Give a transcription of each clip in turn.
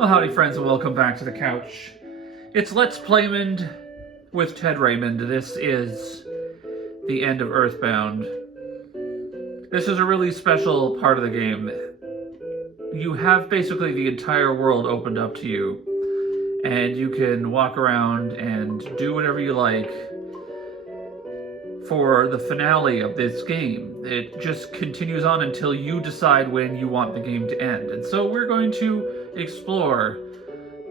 Well, howdy friends and welcome back to the couch. It's Let's Playmond with Ted Raymond. This is the end of EarthBound. This is a really special part of the game. You have basically the entire world opened up to you, and you can walk around and do whatever you like for the finale of this game. It just continues on until you decide when you want the game to end. And so we're going to explore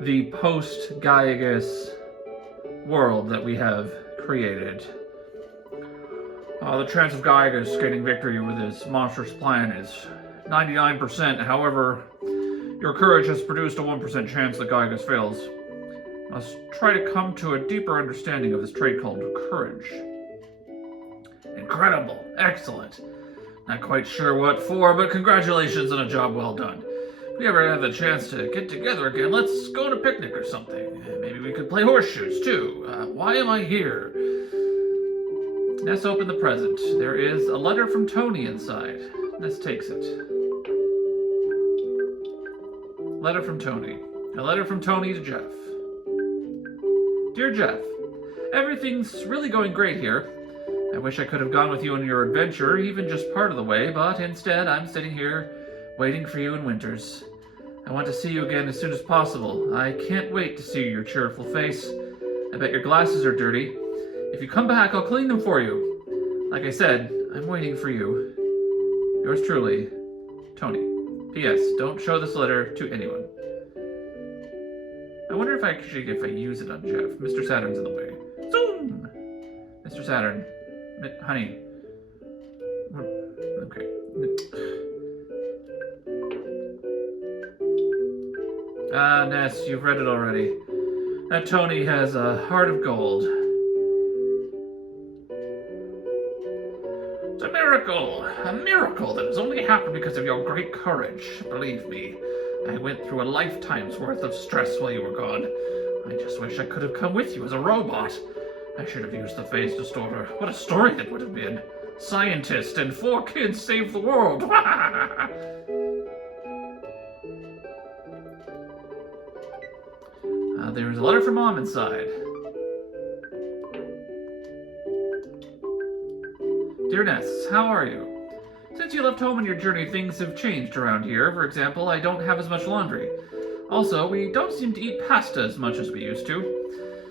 the post-Gaiagus world that we have created. The chance of Gaiagus getting victory with his monstrous plan is 99%. However, your courage has produced a 1% chance that Gaiagus fails. Must try to come to a deeper understanding of this trait called courage. Incredible. Excellent. Not quite sure what for, but congratulations on a job well done. If we ever have the chance to get together again, let's go on a picnic or something. Maybe we could play horseshoes, too. Why am I here? Ness opened the present. There is a letter from Tony inside. Ness takes it. Letter from Tony. A letter from Tony to Jeff. Dear Jeff, everything's really going great here. I wish I could have gone with you on your adventure, even just part of the way, but instead I'm sitting here waiting for you in Winters. I want to see you again as soon as possible. I can't wait to see your cheerful face. I bet your glasses are dirty. If you come back, I'll clean them for you. Like I said, I'm waiting for you. Yours truly, Tony. P.S. Don't show this letter to anyone. I wonder if I use it on Jeff. Mr. Saturn's in the way. Zoom! Mr. Saturn. Honey. Okay. Ness, you've read it already. That Tony has a heart of gold. It's a miracle! A miracle that has only happened because of your great courage. Believe me, I went through a lifetime's worth of stress while you were gone. I just wish I could have come with you as a robot. I should have used the phase distorter. What a story that would have been. Scientist and 4 kids save the world. There's a letter from Mom inside. Dear Ness, how are you? Since you left home on your journey, things have changed around here. For example, I don't have as much laundry. Also, we don't seem to eat pasta as much as we used to.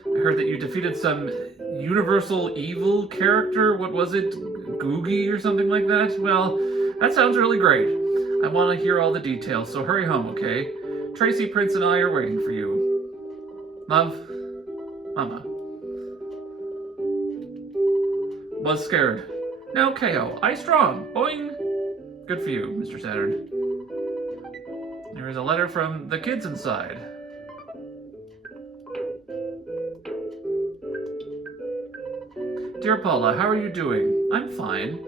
I heard that you defeated some universal evil character. What was it? Googie or something like that? Well, that sounds really great. I want to hear all the details, so hurry home, okay? Tracy, Prince, and I are waiting for you. Love, Mama. Was scared. Now KO. I strong. Boing. Good for you, Mr. Saturn. There is a letter from the kids inside. Dear Paula, how are you doing? I'm fine.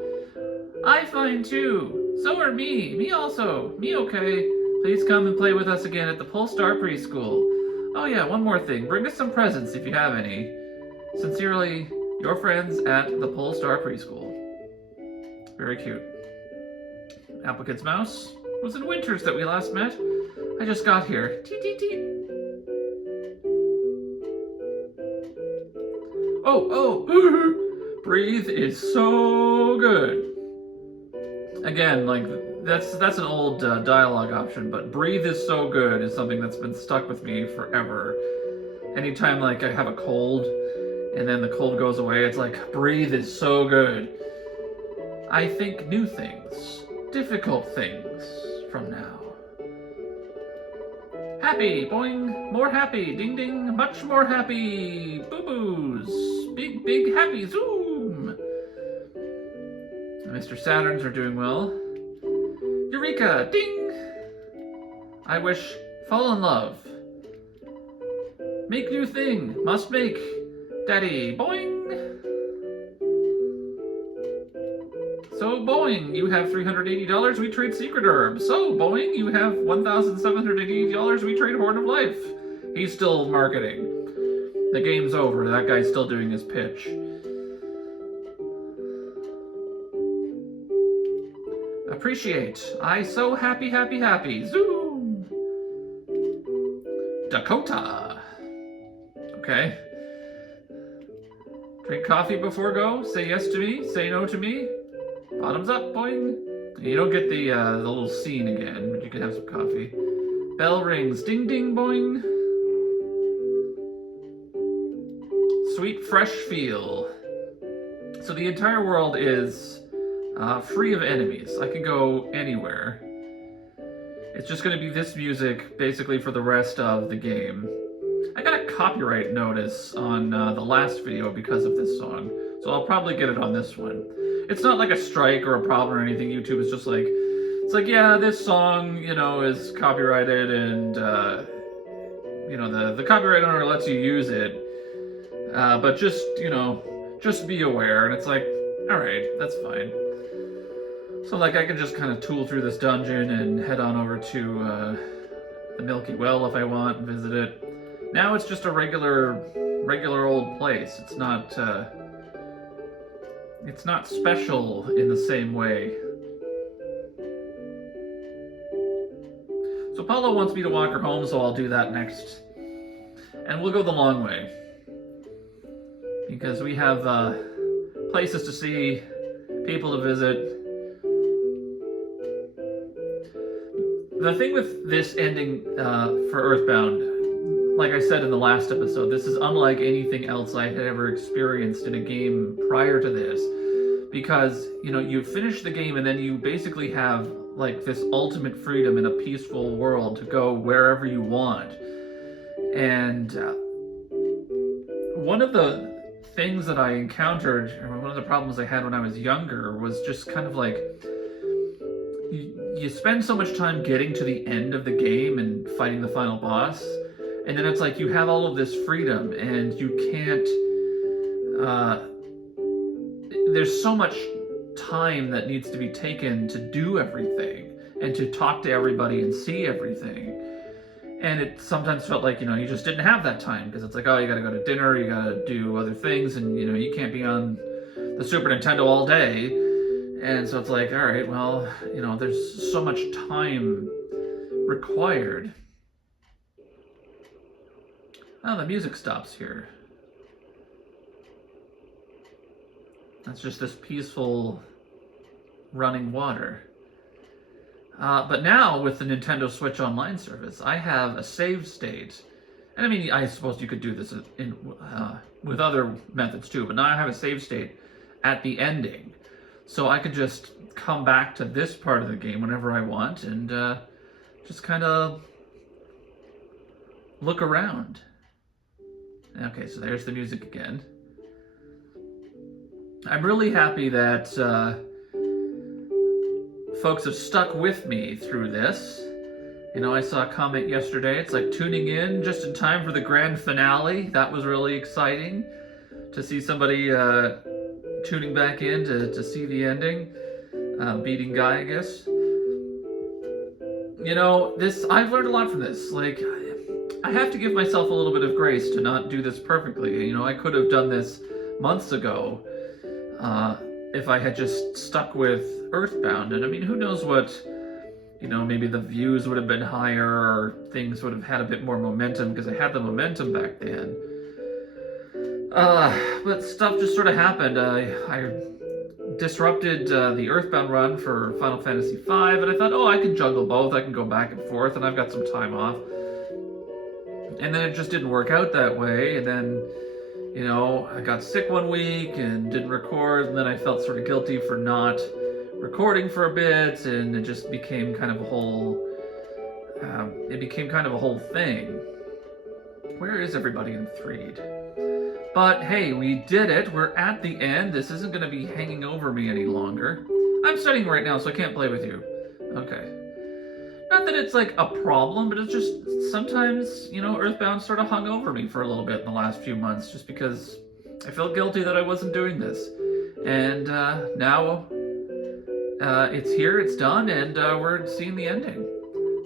I'm fine too. So are me. Me also. Me okay. Please come and play with us again at the Polestar Preschool. Oh yeah, one more thing. Bring us some presents if you have any. Sincerely, your friends at the Polestar Preschool. Very cute. Applicant's mouse. It was in Winters that we last met. I just got here. Teet teet teet. Oh! Breathe is so good. Again, like, that's an old dialogue option, but breathe is so good is something that's been stuck with me forever. Anytime, like, I have a cold, and then the cold goes away, it's like, breathe is so good. I think new things, difficult things, from now. Happy, boing, more happy, ding ding, much more happy, boo-boos, big, big happy, zoom. Mr. Saturns are doing well. Eureka, ding. I wish, fall in love. Make new thing, must make. Daddy, boing. So, Boeing, you have $380, we trade Secret Herb. So, Boeing, you have $1,780, we trade Horn of Life. He's still marketing. The game's over, that guy's still doing his pitch. Appreciate. I so happy, happy, happy. Zoom! Dakota. Okay. Drink coffee before go. Say yes to me. Say no to me. Bottoms up, boing. You don't get the little scene again, but you can have some coffee. Bell rings. Ding, ding, boing. Sweet, fresh feel. So the entire world is free of enemies. I can go anywhere. It's just going to be this music basically for the rest of the game. I got a copyright notice on the last video because of this song, so I'll probably get it on this one. It's not like a strike or a problem or anything. YouTube is just like, it's like, yeah, this song, you know, is copyrighted, and you know, the copyright owner lets you use it, but just, you know, just be aware. And it's like, all right, that's fine. So like, I can just kind of tool through this dungeon and head on over to the Milky Well if I want and visit it. Now it's just a regular old place. It's not special in the same way. So Paula wants me to walk her home, so I'll do that next. And we'll go the long way. Because we have places to see, people to visit. The thing with this ending for EarthBound, like I said in the last episode, this is unlike anything else I had ever experienced in a game prior to this. Because, you know, you finish the game and then you basically have like this ultimate freedom in a peaceful world to go wherever you want. And one of the things that I encountered, or one of the problems I had when I was younger, was just kind of like, you spend so much time getting to the end of the game and fighting the final boss, and then it's like you have all of this freedom and you can't, there's so much time that needs to be taken to do everything and to talk to everybody and see everything. And it sometimes felt like, you know, you just didn't have that time, because it's like, oh, you gotta go to dinner, you gotta do other things, and, you know, you can't be on the Super Nintendo all day. And so it's like, all right, well, you know, there's so much time required. Oh, the music stops here. That's just this peaceful running water. But now, with the Nintendo Switch Online service, I have a save state. And I mean, I suppose you could do this with other methods too, but now I have a save state at the ending. So I could just come back to this part of the game whenever I want and just kind of look around. Okay, so there's the music again. I'm really happy that folks have stuck with me through this. You know, I saw a comment yesterday. It's like tuning in just in time for the grand finale. That was really exciting to see somebody tuning back in to see the ending. Beating Guy, I guess. You know, I've learned a lot from this. Like, I have to give myself a little bit of grace to not do this perfectly. You know, I could have done this months ago if I had just stuck with EarthBound. And I mean, who knows what, you know, maybe the views would have been higher or things would have had a bit more momentum, because I had the momentum back then. But stuff just sort of happened. I disrupted the EarthBound run for Final Fantasy V, and I thought, oh, I can juggle both. I can go back and forth, and I've got some time off. And then it just didn't work out that way, and then, you know, I got sick one week and didn't record, and then I felt sort of guilty for not recording for a bit, and it just became kind of a whole, thing. Where is everybody in Threed? But hey, we did it. We're at the end. This isn't going to be hanging over me any longer. I'm studying right now, so I can't play with you. Okay. Not that it's like a problem, but it's just sometimes, you know, EarthBound sort of hung over me for a little bit in the last few months, just because I felt guilty that I wasn't doing this. And now it's here, it's done, and we're seeing the ending.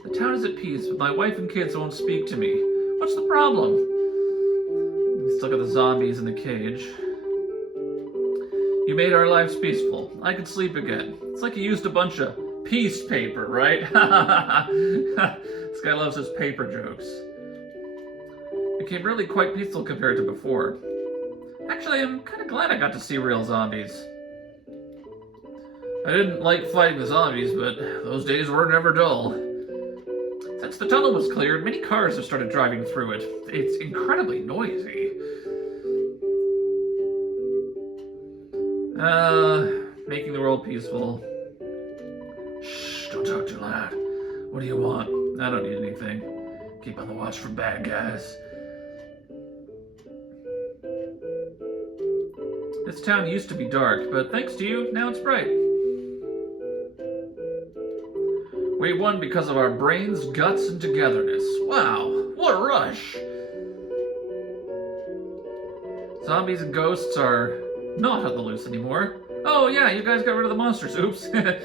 The town is at peace, but my wife and kids won't speak to me. What's the problem? We still got the zombies in the cage. You made our lives peaceful. I could sleep again. It's like you used a bunch of peace paper, right? This guy loves his paper jokes. became really quite peaceful compared to before. Actually, I'm kind of glad I got to see real zombies. I didn't like fighting the zombies, but those days were never dull. Since the tunnel was cleared, many cars have started driving through it. It's incredibly noisy. Making the world peaceful. Shh, don't talk too loud. What do you want? I don't need anything. Keep on the watch for bad guys. This town used to be dark, but thanks to you, now it's bright. We won because of our brains, guts, and togetherness. Wow, what a rush! Zombies and ghosts are not on the loose anymore. Oh yeah, you guys got rid of the monsters. Oops. I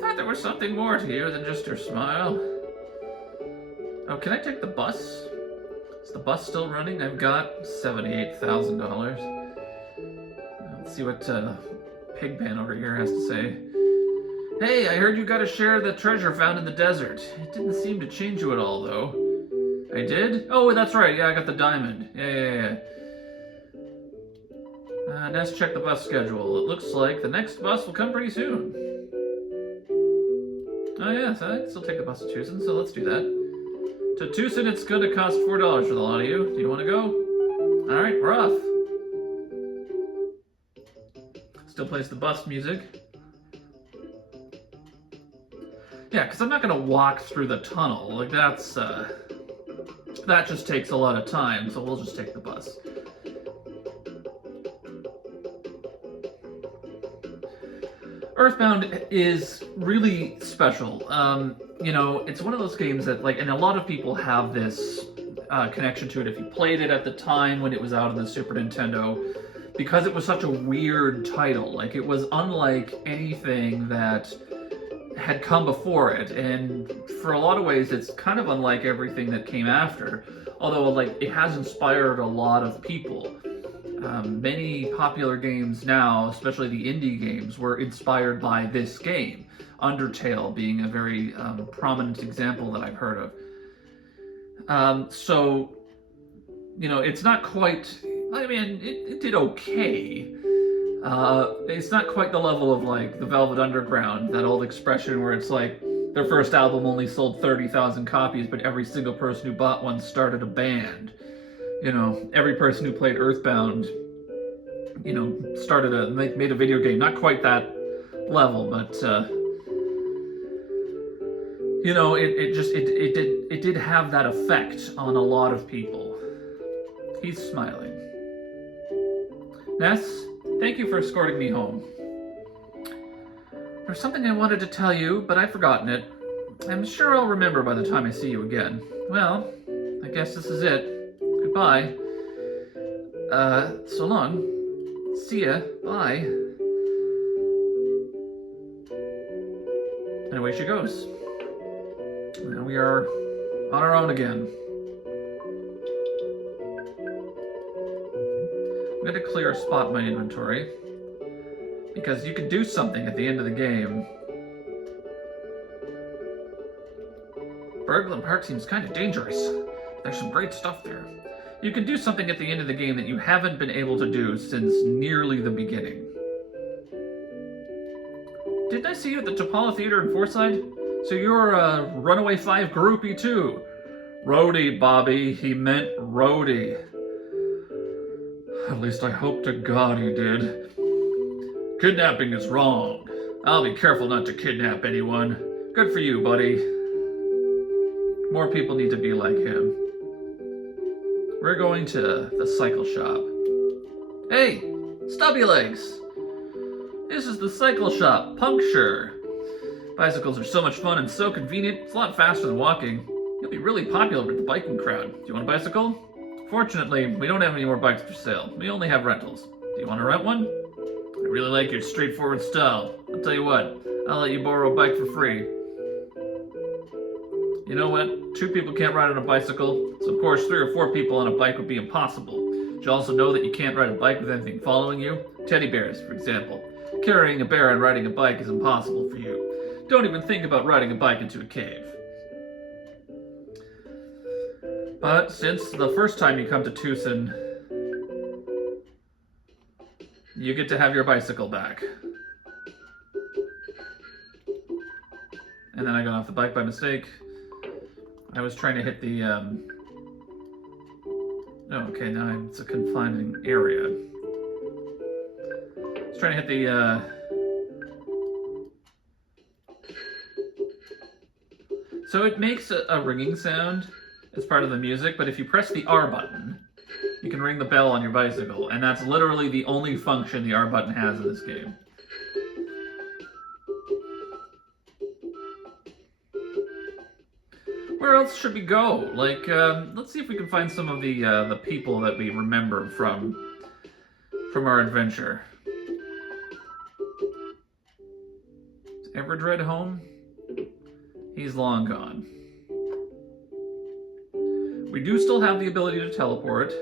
thought there was something more to you than just your smile. Oh, can I take the bus? Is the bus still running? I've got $78,000. Let's see what Pigpan over here has to say. Hey, I heard you got to share the treasure found in the desert. It didn't seem to change you at all, though. I did? Oh, that's right. Yeah, I got the diamond. Yeah. Ness, check the bus schedule. It looks like the next bus will come pretty soon. Oh, yeah, so I can still take the bus to Tucson, so let's do that. To Tucson, it's going to cost $4 for the lot of you. Do you want to go? All right, we're off. Still plays the bus music. Yeah, because I'm not going to walk through the tunnel. Like, that's, that just takes a lot of time, so we'll just take the bus. EarthBound is really special. You know, it's one of those games that, like, and a lot of people have this connection to it if you played it at the time when it was out on the Super Nintendo, because it was such a weird title. Like, it was unlike anything that had come before it, and for a lot of ways it's kind of unlike everything that came after, although, like, it has inspired a lot of people. Many popular games now, especially the indie games, were inspired by this game. Undertale being a very prominent example that I've heard of. So, you know, it's not quite, I mean, it did okay. It's not quite the level of, like, the Velvet Underground, that old expression where it's like their first album only sold 30,000 copies, but every single person who bought one started a band. You know, every person who played EarthBound, you know, made a video game. Not quite that level, but you know, it did have that effect on a lot of people. He's smiling. Ness, thank you for escorting me home. There's something I wanted to tell you, but I've forgotten it. I'm sure I'll remember by the time I see you again. Well, I guess this is it. Goodbye. So long. See ya. Bye. And away she goes. Now we are on our own again. I'm going to clear a spot in my inventory, because you can do something at the end of the game. Berglund Park seems kind of dangerous. There's some great stuff there. You can do something at the end of the game that you haven't been able to do since nearly the beginning. Didn't I see you at the Chapala Theater in Forsyth? So you're a Runaway 5 groupie too. Roadie, Bobby. He meant roadie. At least I hope to God he did. Kidnapping is wrong. I'll be careful not to kidnap anyone. Good for you, buddy. More people need to be like him. We're going to the cycle shop. Hey, Stubby Legs! This is the cycle shop, Puncture. Bicycles are so much fun and so convenient. It's a lot faster than walking. You'll be really popular with the biking crowd. Do you want a bicycle? Fortunately, we don't have any more bikes for sale. We only have rentals. Do you want to rent one? I really like your straightforward style. I'll tell you what, I'll let you borrow a bike for free. You know what? 2 people can't ride on a bicycle, so of course 3 or 4 people on a bike would be impossible. Did you also know that you can't ride a bike with anything following you? Teddy bears, for example. Carrying a bear and riding a bike is impossible for you. Don't even think about riding a bike into a cave. But since the first time you come to Tucson, you get to have your bicycle back. And then I got off the bike by mistake. I was trying to hit the, oh, okay, now it's a confining area. I was trying to hit the, so it makes a ringing sound as part of the music, but if you press the R button, you can ring the bell on your bicycle, and that's literally the only function the R button has in this game. Where else should we go? Like, let's see if we can find some of the people that we remember from our adventure. Is Everdred home? He's long gone. We do still have the ability to teleport.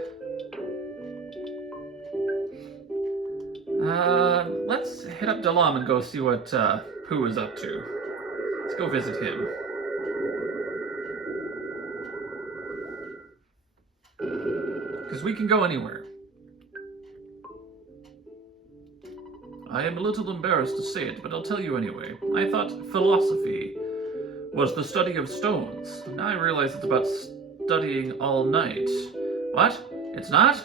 Let's hit up Dalam and go see what Pooh is up to. Let's go visit him. Because we can go anywhere. I am a little embarrassed to say it, but I'll tell you anyway. I thought philosophy was the study of stones. Now I realize it's about studying all night. What? It's not?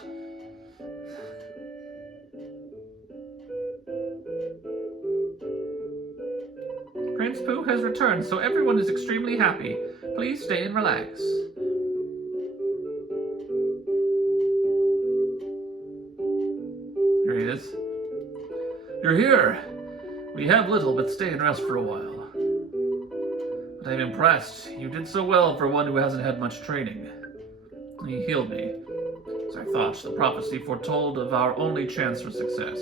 Prince Pooh has returned, so everyone is extremely happy. Please stay and relax. Here he is. You're here. We have little, but stay and rest for a while. But I'm impressed. You did so well for one who hasn't had much training. He healed me. As I thought, the prophecy foretold of our only chance for success.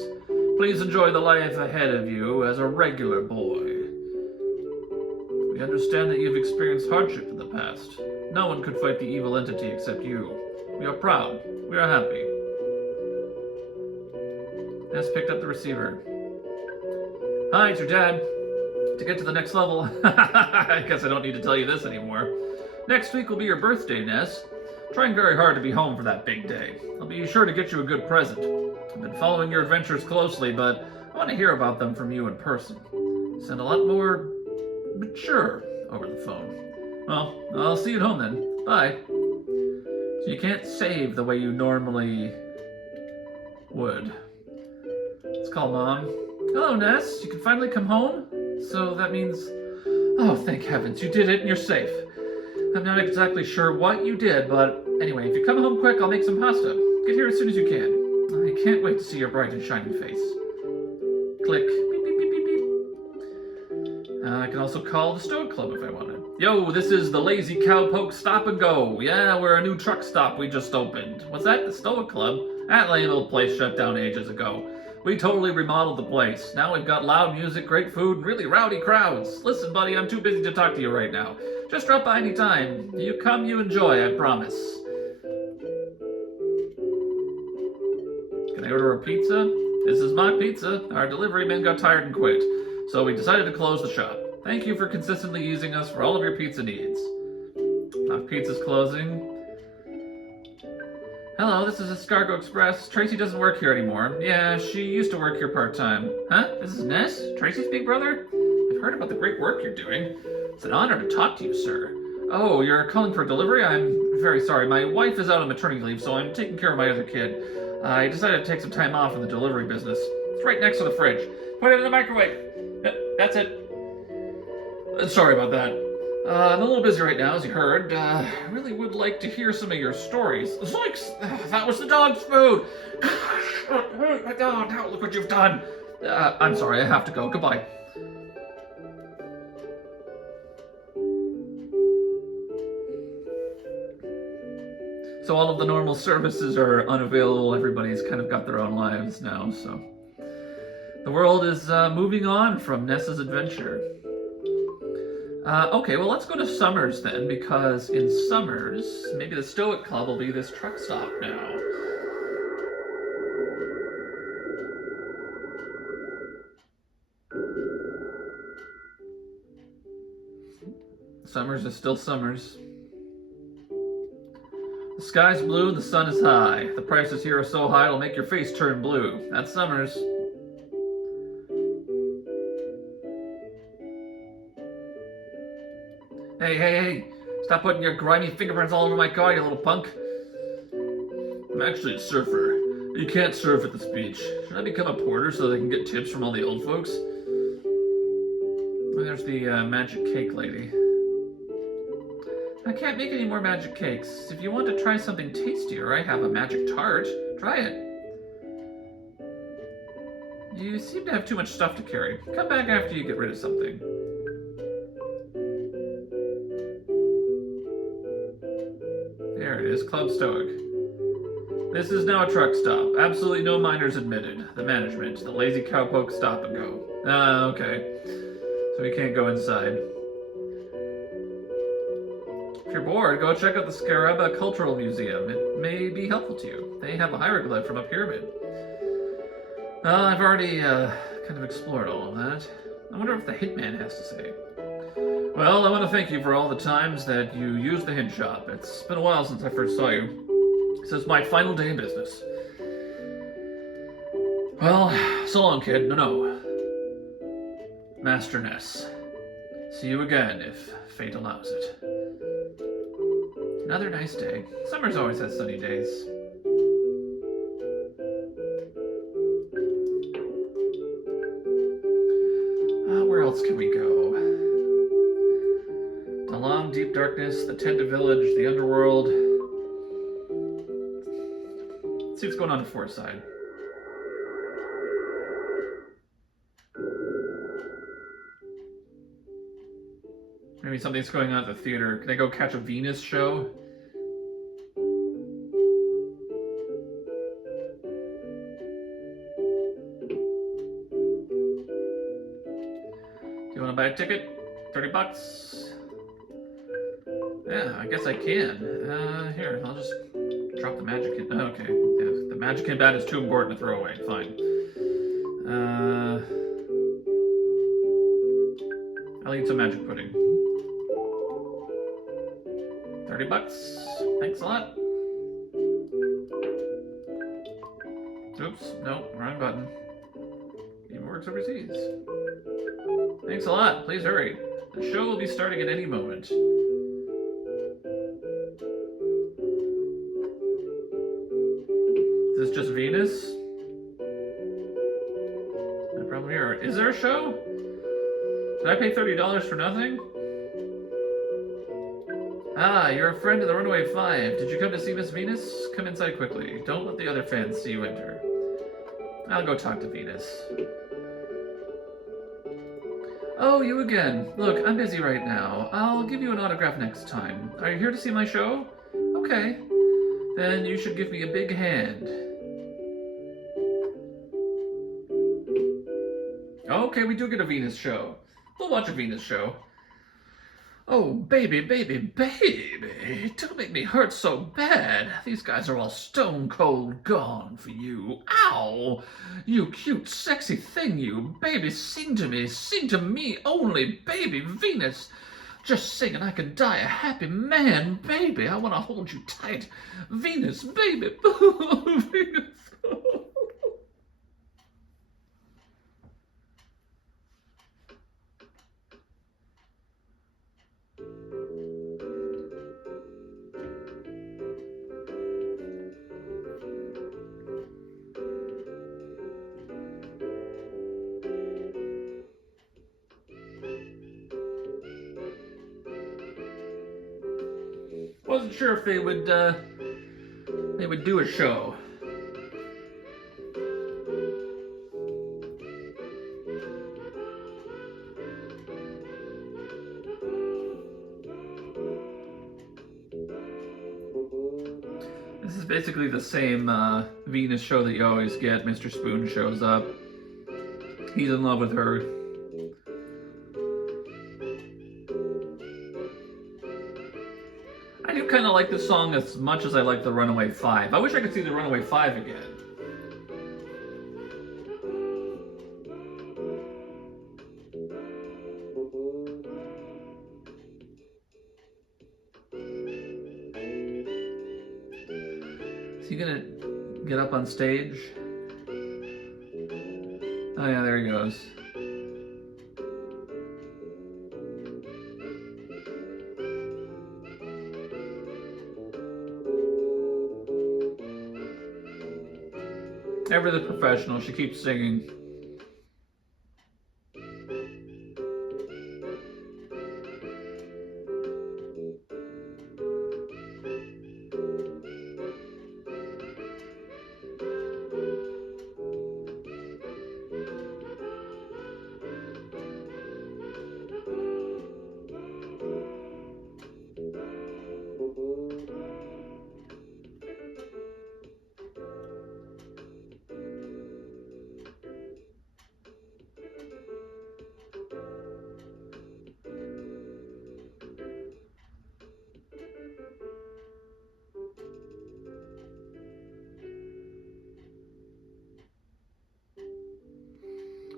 Please enjoy the life ahead of you as a regular boy. We understand that you've experienced hardship in the past. No one could fight the evil entity except you. We are proud. We are happy. Ness picked up the receiver. Hi, it's your dad. To get to the next level, I guess I don't need to tell you this anymore. Next week will be your birthday, Ness. Trying very hard to be home for that big day. I'll be sure to get you a good present. I've been following your adventures closely, but I want to hear about them from you in person. You sound a lot more mature over the phone. Well, I'll see you at home then. Bye. So you can't save the way you normally would. Let's call Mom. Hello, Ness. You can finally come home? So that means... Oh, thank heavens. You did it and you're safe. I'm not exactly sure what you did, but anyway, if you come home quick, I'll make some pasta. Get here as soon as you can. I can't wait to see your bright and shining face. Click. Beep, beep, beep, beep, beep. I can also call the Stoic Club if I wanted. Yo, this is the Lazy Cowpoke Stop and Go. Yeah, we're a new truck stop we just opened. What's that? The Stoic Club? That lame old place shut down ages ago. We totally remodeled the place. Now we've got loud music, great food, and really rowdy crowds. Listen, buddy, I'm too busy to talk to you right now. Just drop by anytime. You come, you enjoy, I promise. Can I order a pizza? This is my pizza. Our delivery man got tired and quit, so we decided to close the shop. Thank you for consistently using us for all of your pizza needs. Our pizza's closing. Hello, this is Escargot Express. Tracy doesn't work here anymore. Yeah, she used to work here part-time. Huh? This is Ness? Tracy's big brother? I've heard about the great work you're doing. It's an honor to talk to you, sir. Oh, you're calling for delivery? I'm very sorry. My wife is out on maternity leave, so I'm taking care of my other kid. I decided to take some time off in the delivery business. It's right next to the fridge. Put it in the microwave. Yep, that's it. Sorry about that. I'm a little busy right now, as you heard. I really would like to hear some of your stories. Zoinks! That was the dog's food! Oh, now look what you've done! I'm sorry, I have to go. Goodbye. So all of the normal services are unavailable. Everybody's kind of got their own lives now, so... The world is moving on from Ness's adventure. Okay, well, let's go to Summers then, because in Summers, maybe the Stoic Club will be this truck stop now. Summers is still Summers. The sky's blue and the sun is high. The prices here are so high it'll make your face turn blue. That's Summers. Hey, hey, hey! Stop putting your grimy fingerprints all over my car, you little punk. I'm actually a surfer. You can't surf at this beach. Should I become a porter so that I can get tips from all the old folks? Oh, there's the magic cake lady. I can't make any more magic cakes. If you want to try something tastier, I have a magic tart. Try it. You seem to have too much stuff to carry. Come back after you get rid of something. There it is, Club Stoic. This is now a truck stop. Absolutely no minors admitted. The management, the lazy cowpoke stop and go. Ah, okay. So we can't go inside. If you're bored, go check out the Scaraba Cultural Museum. It may be helpful to you. They have a hieroglyph from a pyramid. I've already kind of explored all of that. I wonder what the hitman has to say. Well, I want to thank you for all the times that you used the hint shop. It's been a while since I first saw you. This is my final day in business. Well, so long, kid. No. Master Ness. See you again if fate allows it. Another nice day. Summer's always has sunny days. Where else can we go? The long, deep darkness, the Tenta village, the underworld. Let's see what's going on at Forestside. Maybe something's going on at the theater. Can I go catch a Venus show? Do you want to buy a ticket? $30? Yeah, I guess I can. Here, I'll just drop the magic in. Oh, okay, yeah, the magic in bat is too important to throw away. Fine. I'll eat some magic pudding. $30. Thanks a lot. Oops, no, wrong button. Even works overseas. Thanks a lot. Please hurry. The show will be starting at any moment. Is this just Venus? No problem here. Is there a show? Did I pay $30 for nothing? Ah, you're a friend of the Runaway Five. Did you come to see Miss Venus? Come inside quickly. Don't let the other fans see you enter. I'll go talk to Venus. Oh, you again. Look, I'm busy right now. I'll give you an autograph next time. Are you here to see my show? Okay. Then you should give me a big hand. Okay, we do get a Venus show. We'll watch a Venus show. Oh, baby, don't make me hurt so bad. These guys are all stone cold gone for you. Ow! You cute, sexy thing, you. Baby, sing to me only, baby Venus. Just sing and I can die a happy man, baby. I want to hold you tight. Venus, baby. Venus. Wasn't sure if they would do a show. This is basically the same Venus show that you always get. Mr. Spoon shows up. He's in love with her. I do kind of like this song as much as I like the Runaway Five. I wish I could see the Runaway Five again. Is he gonna get up on stage? Oh yeah, there he goes. Ever the professional, she keeps singing.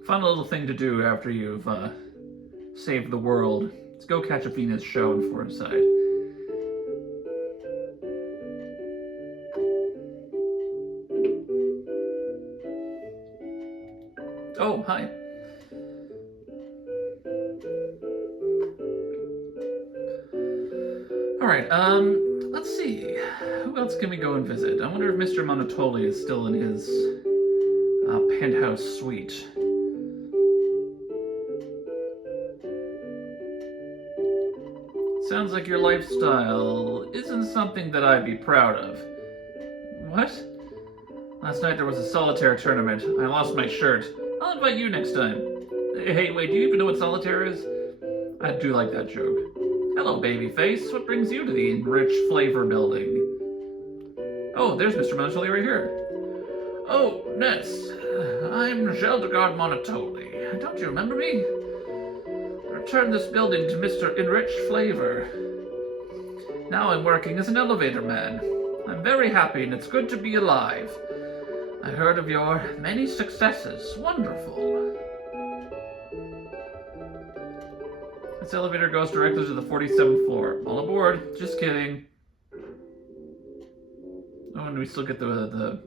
Fun little thing to do after you've saved the world. Let's go catch a Venus show in Forsyth. Oh, hi. Alright, let's see. Who else can we go and visit? I wonder if Mr. Monotoli is still in his penthouse suite. Sounds like your lifestyle isn't something that I'd be proud of. What? Last night there was a solitaire tournament. I lost my shirt. I'll invite you next time. Hey, wait, do you even know what solitaire is? I do like that joke. Hello, babyface. What brings you to the Enriched Flavor building? Oh, there's Mr. Monotoli right here. Oh, Ness. I'm Geldegard Monotoli. Don't you remember me? Returned this building to Mr. Enriched Flavor. Now I'm working as an elevator man. I'm very happy and it's good to be alive. I heard of your many successes. Wonderful. This elevator goes directly to the 47th floor. All aboard. Just kidding. Oh, and we still get the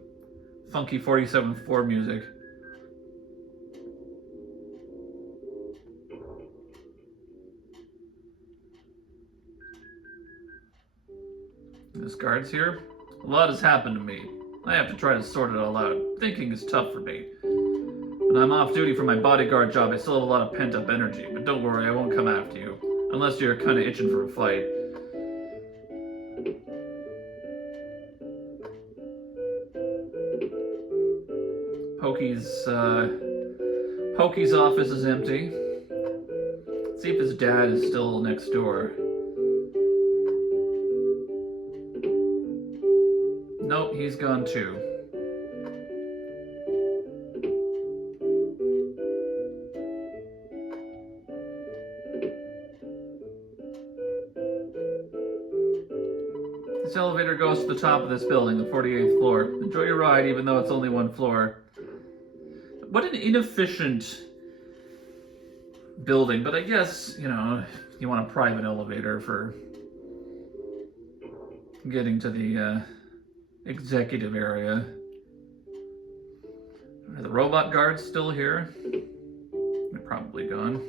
funky 47th floor music. This guard's here. A lot has happened to me. I have to try to sort it all out. Thinking is tough for me. When I'm off duty for my bodyguard job, I still have a lot of pent-up energy. But don't worry, I won't come after you. Unless you're kind of itching for a fight. Pokey's office is empty. Let's see if his dad is still next door. Nope, he's gone too. This elevator goes to the top of this building, the 48th floor. Enjoy your ride, even though it's only one floor. What an inefficient building, but I guess, you know, you want a private elevator for getting to the executive area. Are the robot guards still here? They're probably gone.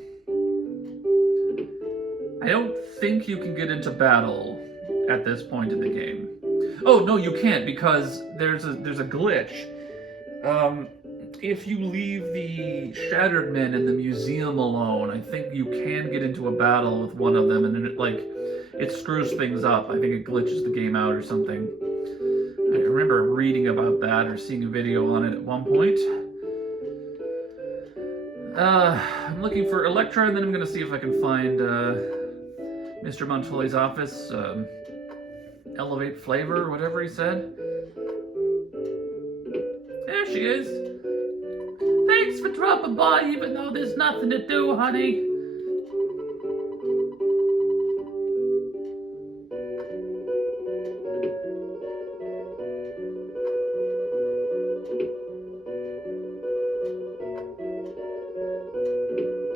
I don't think you can get into battle at this point in the game. Oh, no, you can't, because there's a glitch. If you leave the Shattered Men in the museum alone, I think you can get into a battle with one of them, and then it screws things up. I think it glitches the game out or something. I remember reading about that or seeing a video on it at one point. I'm looking for Electra, and then I'm going to see if I can find Mr. Monotoli's office. Elevate Flavor, or whatever he said. There she is. Thanks for dropping by, even though there's nothing to do, honey.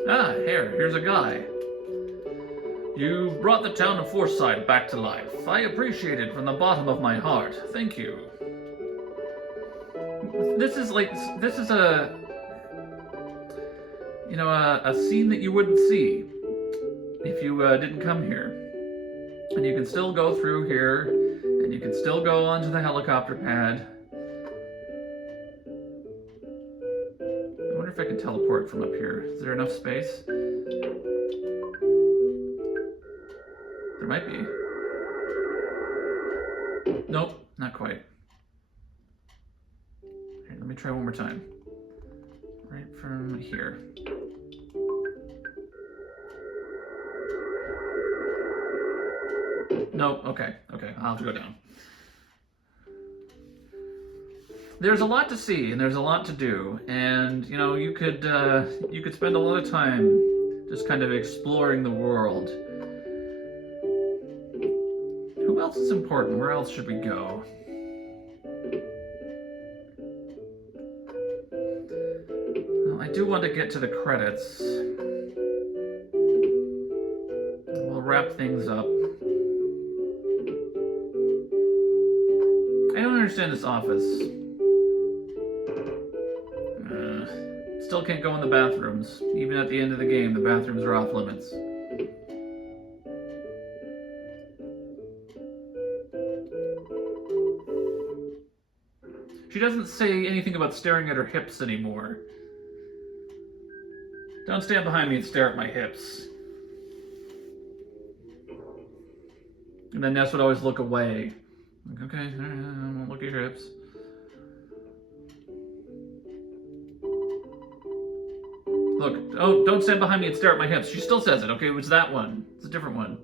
Ah, here's a guy. You brought the town of Forsyth back to life. I appreciate it from the bottom of my heart. Thank you. This is a, you know, a scene that you wouldn't see if you didn't come here. And you can still go through here, and you can still go onto the helicopter pad. I wonder if I can teleport from up here. Is there enough space? There might be. Nope, not quite. Here, let me try one more time. Right from here. Nope, okay, I'll have to go down. There's a lot to see, and there's a lot to do, and, you know, you could spend a lot of time just kind of exploring the world. Who else is important? Where else should we go? Well, I do want to get to the credits. We'll wrap things up. I don't understand this office. Still can't go in the bathrooms. Even at the end of the game, the bathrooms are off limits. She doesn't say anything about staring at her hips anymore. Don't stand behind me and stare at my hips. And then Ness would always look away. Like, okay, I won't look at your hips. Look, oh, don't stand behind me and stare at my hips. She still says it, okay? It's that one. It's a different one.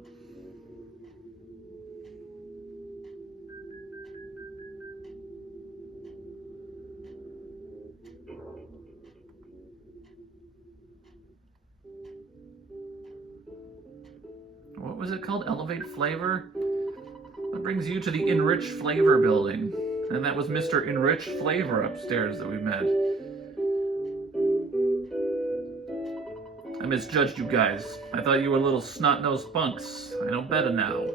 What was it called? Elevate Flavor? That brings you to the Enrich Flavor building. And that was Mr. Enrich Flavor upstairs that we met. I misjudged you guys. I thought you were little snot-nosed punks. I know better now.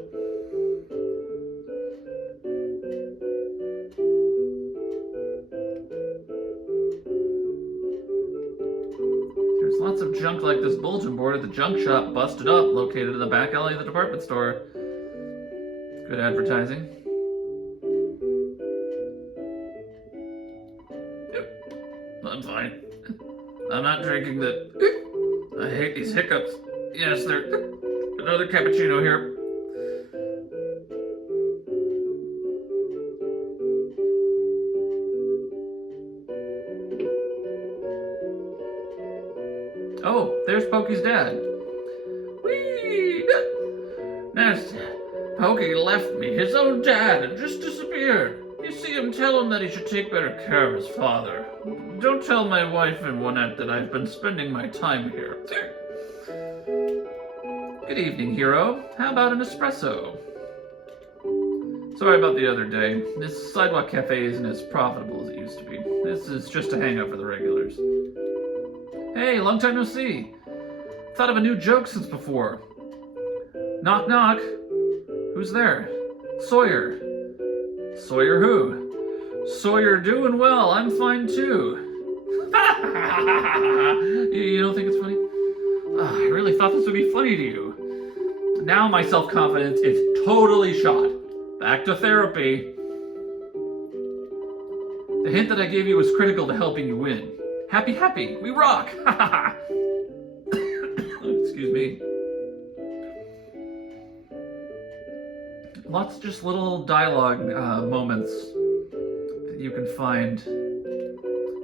There's lots of junk like this bulletin board at the junk shop busted up, located in the back alley of the department store. Good advertising. I'm fine. I'm not drinking the... I hate these hiccups. Yes, there. Another cappuccino here. Oh, there's Pokey's dad. Whee! Ness, Pokey left me, his own dad, and just disappeared. You see him, tell him that he should take better care of his father. Don't tell my wife and Juanette that I've been spending my time here. Good evening, hero. How about an espresso? Sorry about the other day. This sidewalk cafe isn't as profitable as it used to be. This is just a hang-up for the regulars. Hey, long time no see. Thought of a new joke since before. Knock, knock. Who's there? Sawyer. Sawyer who? Sawyer doing well. I'm fine too. You don't think it's funny? I really thought this would be funny to you. Now my self-confidence is totally shot. Back to therapy. The hint that I gave you was critical to helping you win. Happy, happy. We rock. Excuse me. Lots of just little dialogue moments that you can find.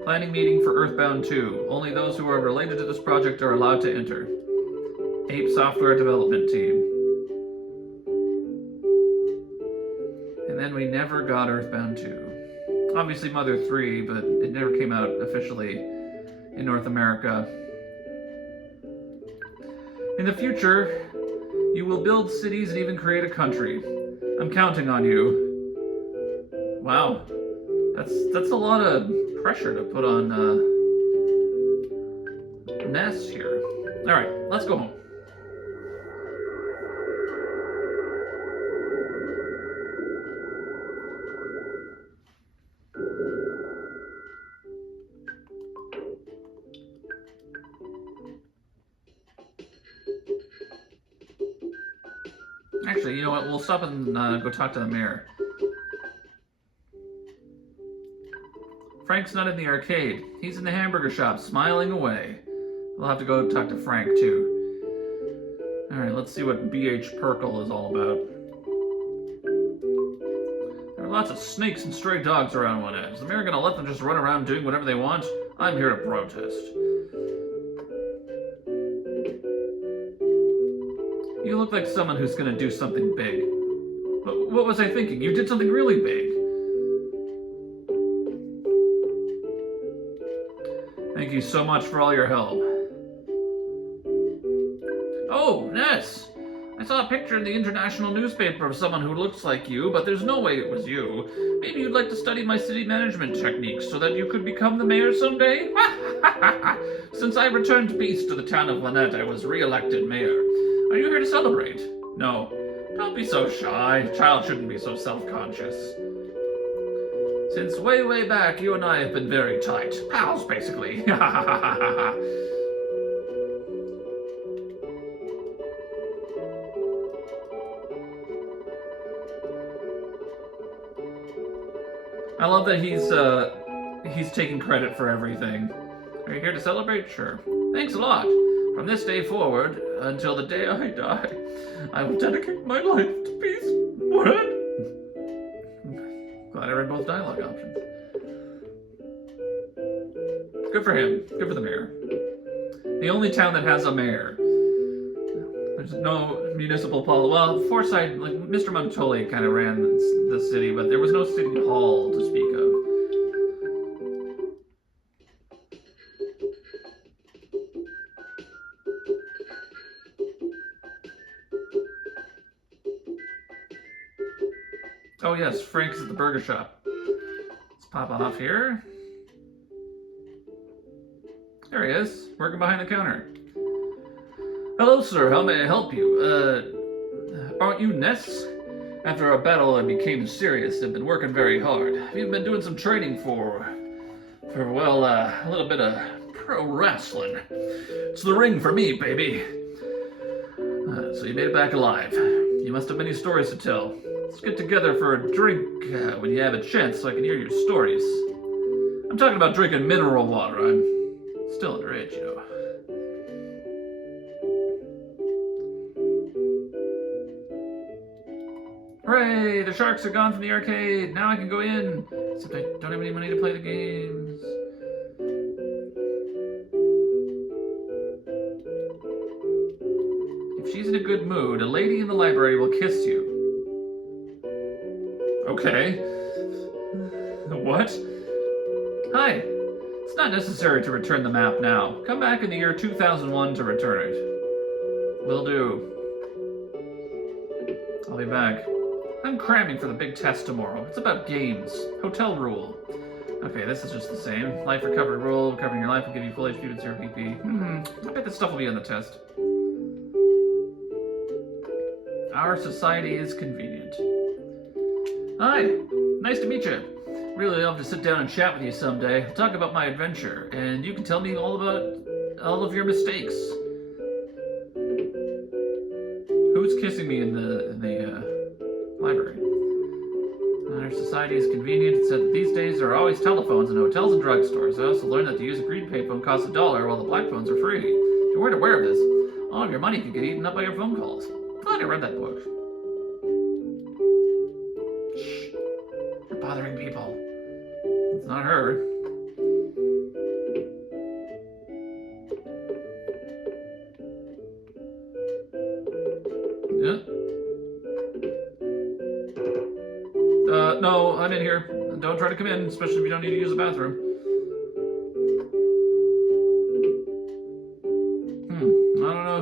Planning meeting for EarthBound 2. Only those who are related to this project are allowed to enter. Ape Software Development Team. And then we never got EarthBound 2. Obviously Mother 3, but it never came out officially in North America. In the future, you will build cities and even create a country. I'm counting on you. Wow. That's a lot of pressure to put on Ness here. Alright, let's go home. Actually, you know what? We'll stop and go talk to the mayor. Frank's not in the arcade. He's in the hamburger shop, smiling away. We'll have to go talk to Frank, too. Alright, let's see what B.H. Perkle is all about. There are lots of snakes and stray dogs around one edge. Is the mayor gonna let them just run around doing whatever they want? I'm here to protest. You look like someone who's gonna do something big. What was I thinking? You did something really big. Thank you so much for all your help. Oh, Ness! I saw a picture in the international newspaper of someone who looks like you, but there's no way it was you. Maybe you'd like to study my city management techniques so that you could become the mayor someday? Since I returned peace to the town of Lynette, I was re-elected mayor. Are you here to celebrate? No. Don't be so shy. A child shouldn't be so self-conscious. Since way, way back, you and I have been very tight. Pals, basically. I love that he's taking credit for everything. Are you here to celebrate? Sure. Thanks a lot. From this day forward, until the day I die, I will dedicate my life to peace. What? Glad I read both dialogue options. Good for him. Good for the mayor. The only town that has a mayor. There's no municipal politics. Well, Forsyth, like Mr. Montoli kind of ran the city, but there was no city hall to speak of. Oh yes, Frank's at the burger shop. Let's pop off here. There he is, working behind the counter. Hello, sir. How may I help you? Aren't you Ness? After our battle, I became serious. I've been working very hard. You've been doing some training for well, a little bit of pro wrestling. It's the ring for me, baby. So you made it back alive. You must have many stories to tell. Let's get together for a drink when you have a chance so I can hear your stories. I'm talking about drinking mineral water. I'm still underage, you know. Hooray! The sharks are gone from the arcade. Now I can go in. Except I don't have any money to play the games. If she's in a good mood, a lady in the library will kiss you. Okay. What? Hi. It's not necessary to return the map now. Come back in the year 2001 to return it. Will do. I'll be back. I'm cramming for the big test tomorrow. It's about games. Hotel rule. Okay, this is just the same. Life recovery rule. Recovering your life will give you full HP with 0 PP. I bet this stuff will be on the test. Our society is convenient. Hi. Nice to meet you. Really love to sit down and chat with you someday. Talk about my adventure, and you can tell me all about all of your mistakes. Who's kissing me in the library? Our society is convenient. It said that these days there are always telephones in hotels and drugstores. I also learned that to use a green payphone costs $1, while the black phones are free. If you weren't aware of this, all of your money could get eaten up by your phone calls. Glad I read that book. Shh. You're bothering people. It's not her. Yeah. No, I'm in here. Don't try to come in, especially if you don't need to use the bathroom. I don't know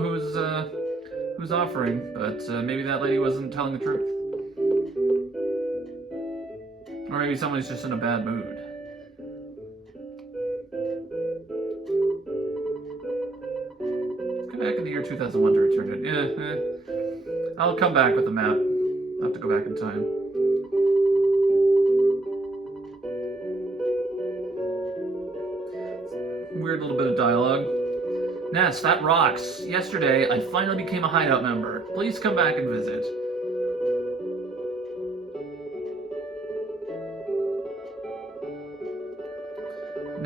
who's offering, but maybe that lady wasn't telling the truth. Or maybe someone's just in a bad mood. Come back in the year 2001 to return it. I'll come back with the map. I'll have to go back in time. Weird little bit of dialogue. Ness, that rocks. Yesterday, I finally became a hideout member. Please come back and visit.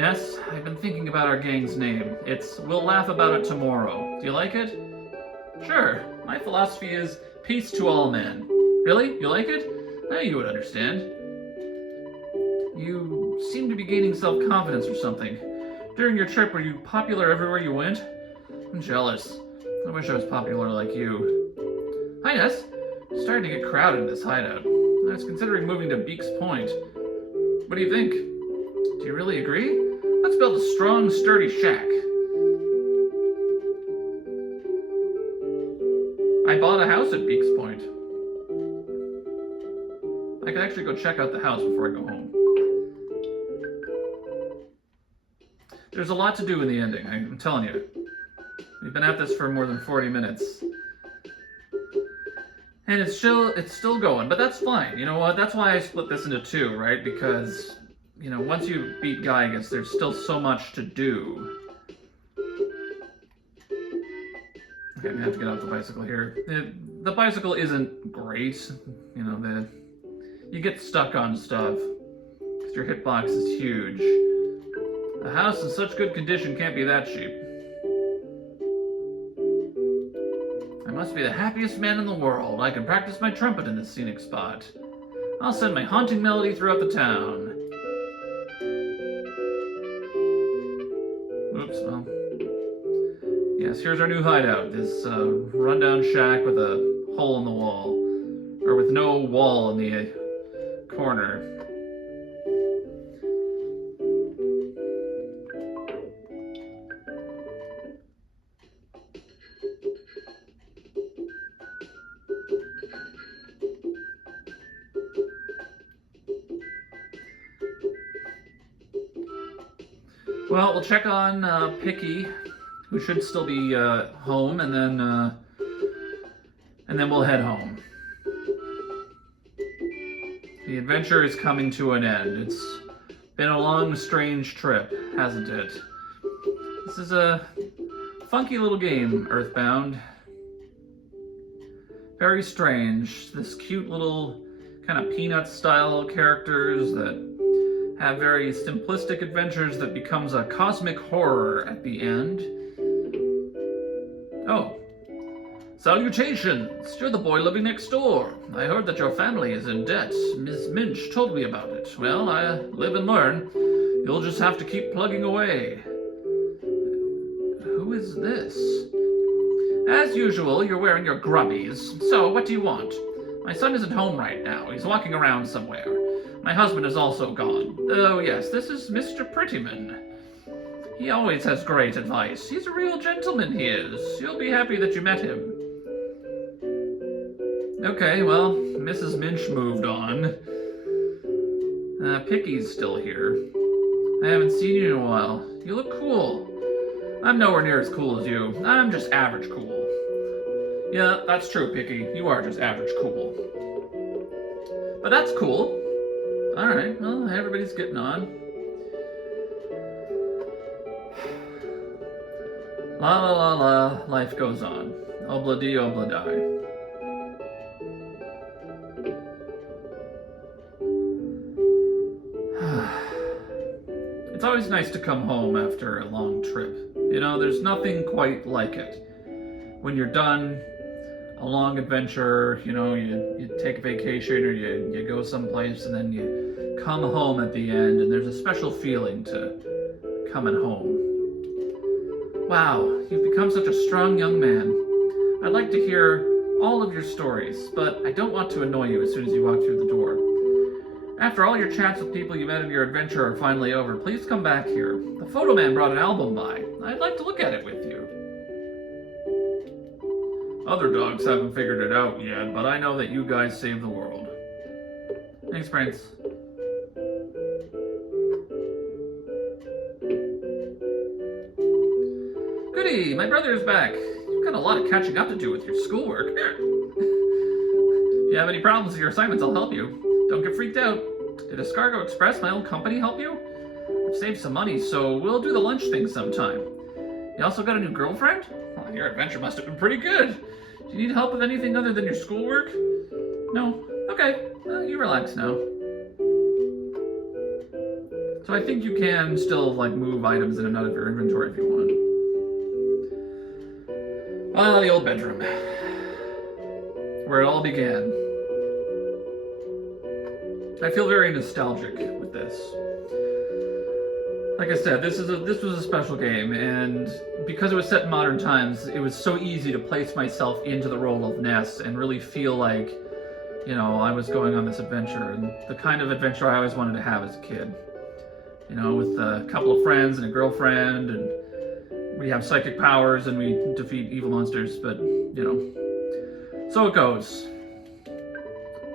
Ness, I've been thinking about our gang's name. It's We'll Laugh About It Tomorrow. Do you like it? Sure. My philosophy is peace to all men. Really? You like it? I knew you would understand. You seem to be gaining self-confidence or something. During your trip, were you popular everywhere you went? I'm jealous. I wish I was popular like you. Hi, Ness. It's starting to get crowded in this hideout. I was considering moving to Beaks Point. What do you think? Do you really agree? Let's build a strong, sturdy shack. I bought a house at Beaks Point. I could actually go check out the house before I go home. There's a lot to do in the ending, I'm telling you. We've been at this for more than 40 minutes. And it's still going, but that's fine. You know what? That's why I split this into two, right? Because, you know, once you beat Gygas, there's still so much to do. Okay, I'm gonna have to get off the bicycle here. The bicycle isn't great. You know, you get stuck on stuff because your hitbox is huge. A house in such good condition can't be that cheap. I must be the happiest man in the world. I can practice my trumpet in this scenic spot. I'll send my haunting melody throughout the town. Oops, well. Yes, here's our new hideout. This rundown shack with a hole in the wall. Or with no wall in the corner. Well, we'll check on Picky, who should still be home, and then we'll head home. The adventure is coming to an end. It's been a long, strange trip, hasn't it? This is a funky little game, EarthBound. Very strange. This cute little kind of Peanuts-style characters that have very simplistic adventures that becomes a cosmic horror at the end. Oh. Salutations! You're the boy living next door. I heard that your family is in debt. Miss Minch told me about it. Well, I live and learn. You'll just have to keep plugging away. Who is this? As usual, you're wearing your grubbies. So, what do you want? My son isn't home right now. He's walking around somewhere. My husband is also gone. Oh yes, this is Mr. Prettyman. He always has great advice. He's a real gentleman, he is. You'll be happy that you met him. Okay, well, Mrs. Minch moved on. Picky's still here. I haven't seen you in a while. You look cool. I'm nowhere near as cool as you. I'm just average cool. Yeah, that's true, Picky. You are just average cool. But that's cool. Alright, well, everybody's getting on. La la la la, life goes on. Obla di, obla die. It's always nice to come home after a long trip. You know, there's nothing quite like it. When you're done, a long adventure, you know, you take a vacation or you go someplace and then you come home at the end and there's a special feeling to coming home. Wow, you've become such a strong young man. I'd like to hear all of your stories, but I don't want to annoy you as soon as you walk through the door. After all your chats with people you met in your adventure are finally over, please come back here. The photo man brought an album by. I'd like to look at it with you. Other dogs haven't figured it out yet, but I know that you guys saved the world. Thanks, Prince. Goody, my brother is back. You've got a lot of catching up to do with your schoolwork. If you have any problems with your assignments, I'll help you. Don't get freaked out. Did Escargot Express, my old company, help you? I've saved some money, so we'll do the lunch thing sometime. You also got a new girlfriend? Well, your adventure must have been pretty good. Do you need help with anything other than your schoolwork? No? Okay. Well, you relax now. So I think you can still, like, move items in and out of your inventory if you want. Ah, the old bedroom. Where it all began. I feel very nostalgic with this. Like I said, this was a special game, and because it was set in modern times, it was so easy to place myself into the role of Ness and really feel like, you know, I was going on this adventure, and the kind of adventure I always wanted to have as a kid. You know, with a couple of friends and a girlfriend, and we have psychic powers and we defeat evil monsters, but, you know, so it goes.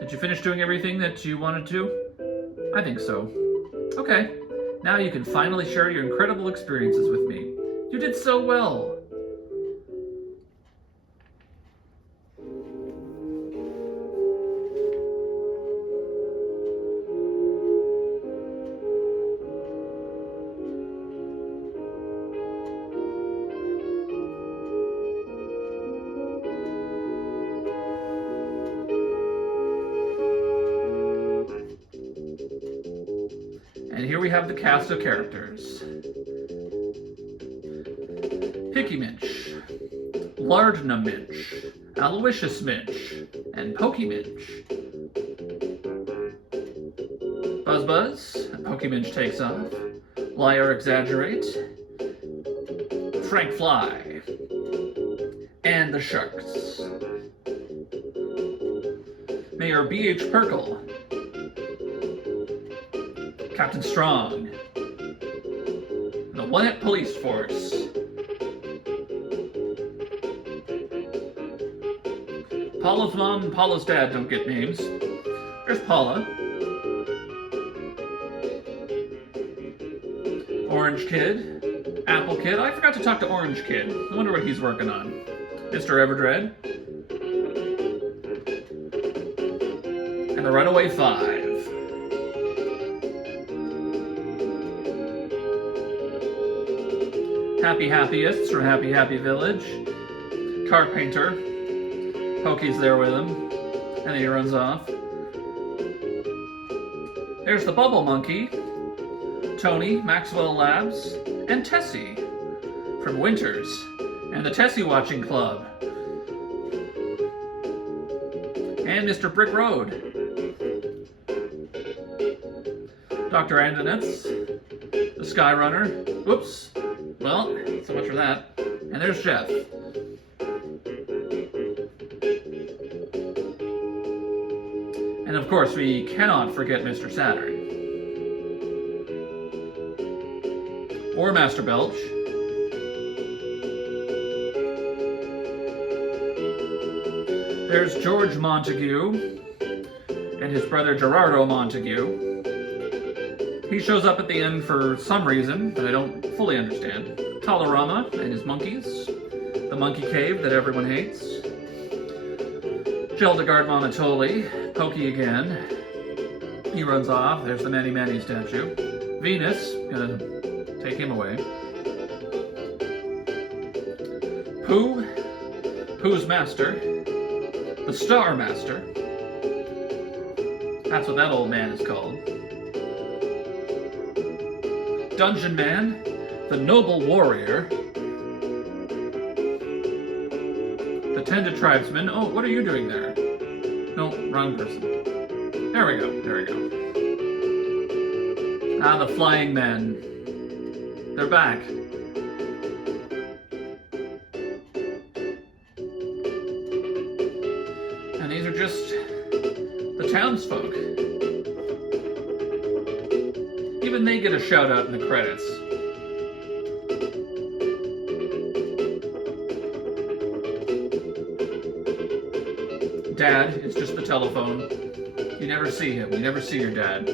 Did you finish doing everything that you wanted to? I think so. Okay, now you can finally share your incredible experiences with me. You did so well. And here we have the cast of characters. Picky Minch, Lardna Minch, Aloysius Minch, and Pokey Minch. Buzz Buzz, Pokey Minch takes off. Liar Exaggerate, Frank Fly, and the Sharks. Mayor B.H. Perkle, Captain Strong, and the One-Hit Police Force. Paula's mom and Paula's dad don't get names. There's Paula. Orange Kid, Apple Kid. I forgot to talk to Orange Kid. I wonder what he's working on. Mr. Everdread. And the Runaway Five. Happy Happyists from Happy Happy Village. Car Painter. Pokey's there with him. And then he runs off. There's the Bubble Monkey. Tony, Maxwell Labs, and Tessie from Winters and the Tessie Watching Club. And Mr. Brick Road. Dr. Andonitz, the Skyrunner. Whoops. Well, so much for that. And there's Jeff. And of course, we cannot forget Mr. Saturn. Or Master Belch. There's George Montague and his brother Gerardo Montague. He shows up at the end for some reason that I don't fully understand. Tolerama and his monkeys. The monkey cave that everyone hates. Geldegard Monotoli. Pokey again. He runs off. There's the Manny Manny statue. Venus. Gonna take him away. Pooh. Pooh's Master. The Star Master. That's what that old man is called. Dungeon Man. The Noble Warrior. The Tended Tribesman. Oh, what are you doing there? No, wrong person. There we go. There we go. Ah, the Flying Men. They're back. And these are just the townsfolk. Even they get a shout out in the credits. Dad is just the telephone. You never see him. You never see your dad.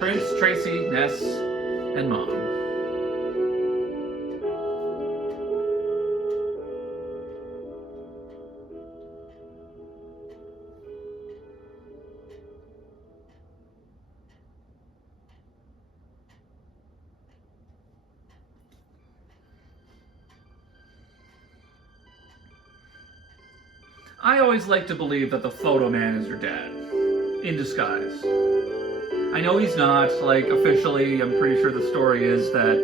Prince, Tracy, Ness, and Mom. I always like to believe that the photo man is your dad, in disguise. I know he's not, like, officially. I'm pretty sure the story is that,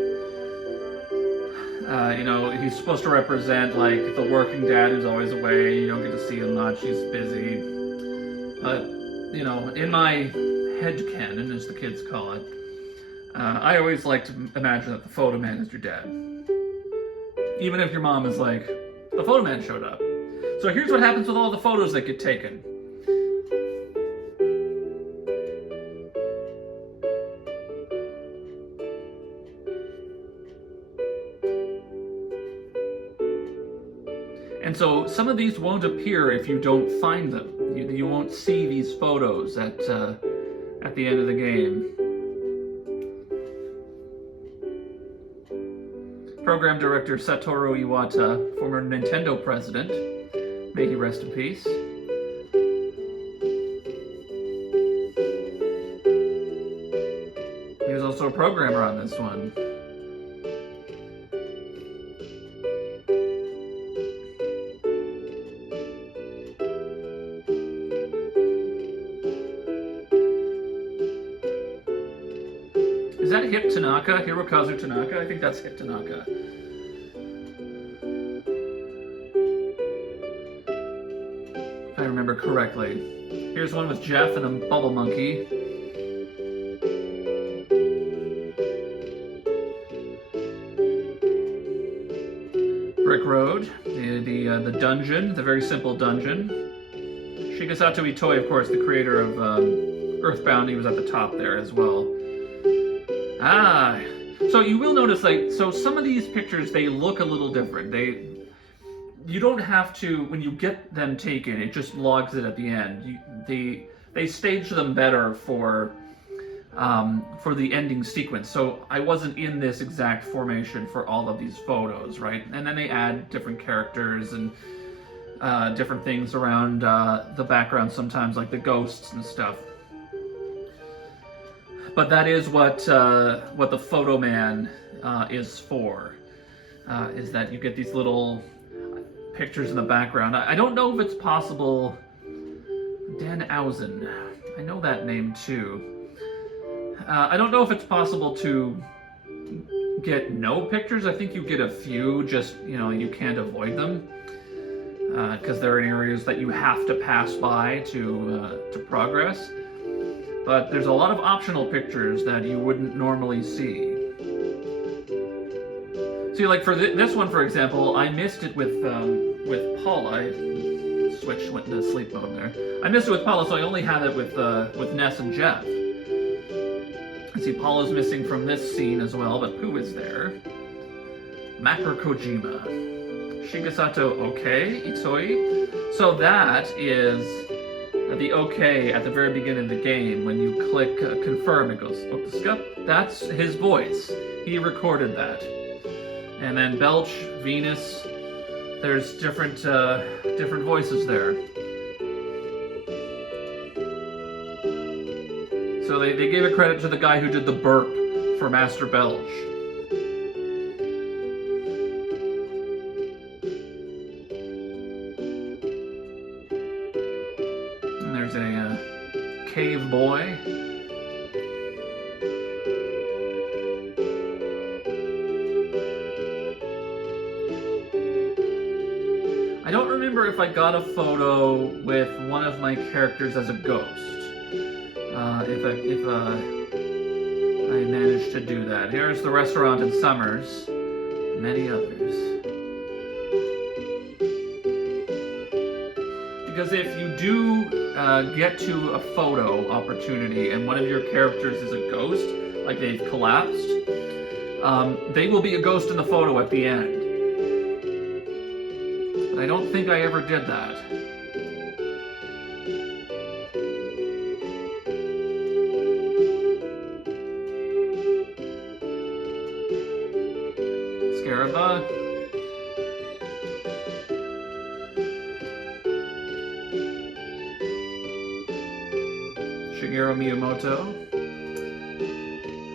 you know, he's supposed to represent, like, the working dad who's always away. You don't get to see him much. He's busy. But, you know, in my headcanon, as the kids call it, I always like to imagine that the photo man is your dad. Even if your mom is like, the photo man showed up. So here's what happens with all the photos that get taken. And so some of these won't appear if you don't find them. You won't see these photos at the end of the game. Program director Satoru Iwata, former Nintendo president, may he rest in peace. He was also a programmer on this one. Is that Hip Tanaka? Hirokazu Tanaka? I think that's Hip Tanaka. If I remember correctly. Here's one with Jeff and a bubble monkey. Brick Road, the dungeon, the very simple dungeon. Shigesato Itoi, of course, the creator of EarthBound, he was at the top there as well. Ah, so you will notice, like, so some of these pictures, they look a little different. You don't have to, when you get them taken, it just logs it at the end. They stage them better for the ending sequence. So I wasn't in this exact formation for all of these photos, right? And then they add different characters and different things around the background sometimes, like the ghosts and stuff. But that is what the photo man is for, is that you get these little pictures in the background. I don't know if it's possible. Dan Ausen, I know that name too. I don't know if it's possible to get no pictures. I think you get a few, just, you know, you can't avoid them because they're in areas that you have to pass by to progress. But there's a lot of optional pictures that you wouldn't normally see. See, like for this one, for example, I missed it with Paula. I went into sleep mode there. I missed it with Paula, so I only had it with Ness and Jeff. I see Paula's missing from this scene as well, but who is there? Macro Kojima. Shigesato Itoi. So that is the OK at the very beginning of the game. When you click confirm, it goes Otsuka. That's his voice. He recorded that. And then Belch, Venus, there's different voices there. So they gave a credit to the guy who did the burp for Master Belch. And there's a cave boy. I don't remember if I got a photo with one of my characters as a ghost. If I managed to do that. Here's the restaurant in Summers. Many others. Because if you do get to a photo opportunity and one of your characters is a ghost, like they've collapsed, they will be a ghost in the photo at the end. I don't think I ever did that. Scaraba. Shigeru Miyamoto,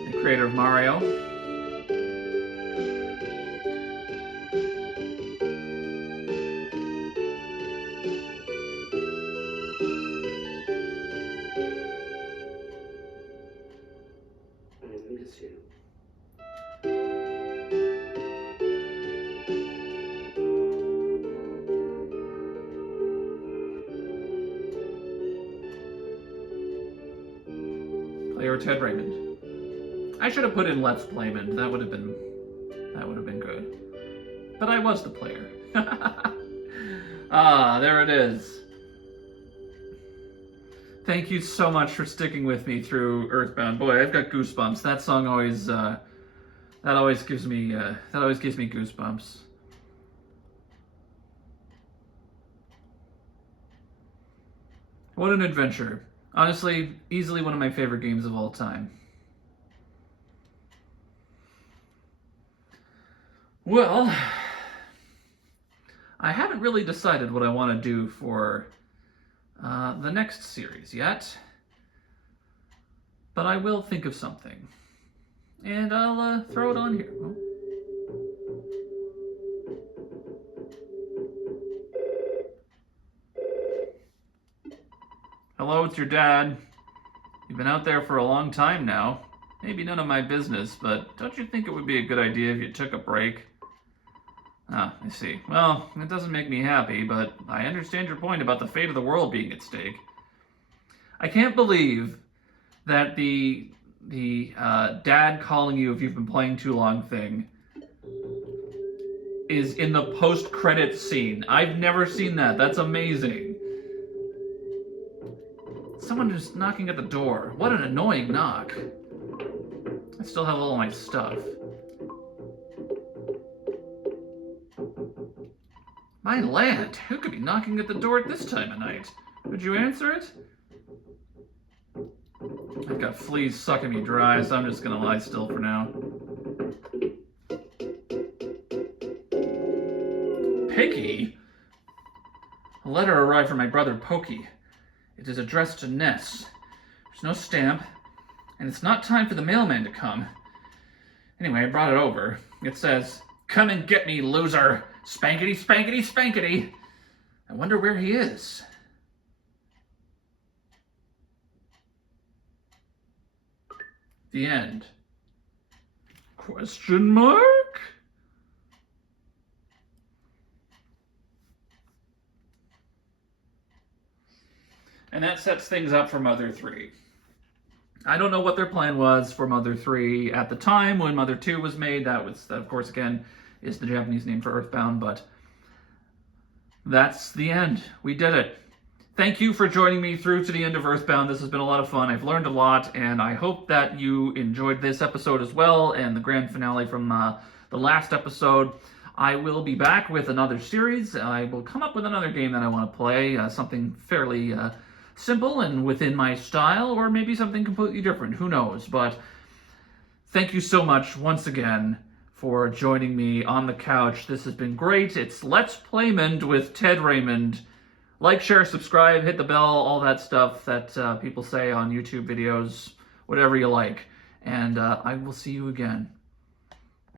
the creator of Mario. Player Ted Raymond. I should have put in Let's Playmond. That would have been good. But I was the player. Ah, there it is. Thank you so much for sticking with me through EarthBound. Boy, I've got goosebumps. That song always gives me goosebumps. What an adventure. Honestly, easily one of my favorite games of all time. Well, I haven't really decided what I want to do for the next series yet, but I will think of something, and I'll throw it on here. Oh. Hello, it's your dad. You've been out there for a long time now. Maybe none of my business, but don't you think it would be a good idea if you took a break? Ah, I see. Well, it doesn't make me happy, but I understand your point about the fate of the world being at stake. I can't believe that the dad calling you if you've been playing too long thing is in the post-credits scene. I've never seen that. That's amazing. Someone just knocking at the door. What an annoying knock. I still have all my stuff. My land, who could be knocking at the door at this time of night? Would you answer it? I've got fleas sucking me dry, so I'm just gonna lie still for now. Picky? A letter arrived from my brother Pokey. It is addressed to Ness. There's no stamp, and it's not time for the mailman to come. Anyway, I brought it over. It says, "Come and get me, loser! Spankety, spankety, spankety!" I wonder where he is. The end. Question mark? And that sets things up for Mother 3. I don't know what their plan was for Mother 3 at the time when Mother 2 was made. That, of course, again, is the Japanese name for EarthBound, but that's the end. We did it. Thank you for joining me through to the end of EarthBound. This has been a lot of fun. I've learned a lot, and I hope that you enjoyed this episode as well, and the grand finale from the last episode. I will be back with another series. I will come up with another game that I want to play, something fairly simple and within my style, or maybe something completely different. Who knows? But thank you so much once again for joining me on the couch. This has been great. It's Let's Playmond with Ted Raymond. Like, share, subscribe, hit the bell, all that stuff that people say on YouTube videos, whatever you like. And I will see you again.